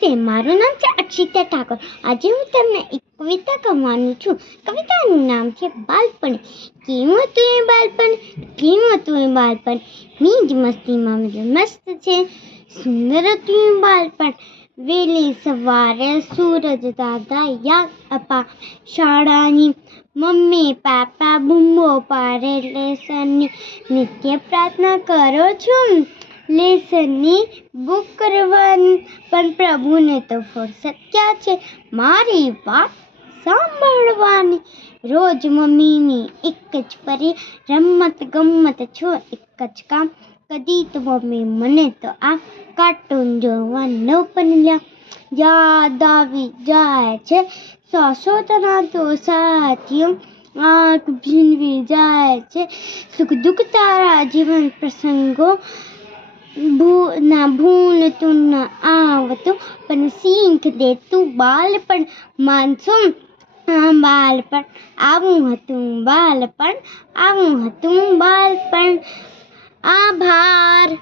નમસ્તે, મારું નામ છે અક્ષિતા ઠાકોર. આજે હું તમને એક કવિતા કહેવાની છું. કવિતાનું નામ છે બાળપણ. કેવું હતું એ બાળપણ, કેવું હતું એ બાળપણ, મીજ મસ્તીમાં મસ્ત છે. સુંદર હતું એ બાળપણ. વહેલી સવારે સૂરજ દાદા યાદ આપા, શાળાની મમ્મી પાપા બૂમો પાડે, લેસનની નિત્ય પ્રાર્થના કરો છું. લેસનની બુક કરવાની પણ પ્રભુને તો ફુરસત ક્યાં છે મારી વાત સાંભળવાની. રોજ મમ્મીની એક જ પરી, રમત ગમત છો એક જ કામ. કદી તો મમ્મી મને તો આ કાર્ટૂન જોવાનું પણ યાદ આવી જાય છે. સાસોતના તો સાથીઓ આંખ ભીનવી જાય છે. સુખ દુઃખ તારા જીવન પ્રસંગો ભૂલતું ન આવતું, પણ શીખ દે તું બાળપણ. માનસો બાળપણ આવું હતું, બાળપણ આવું હતું બાળપણ. આભાર.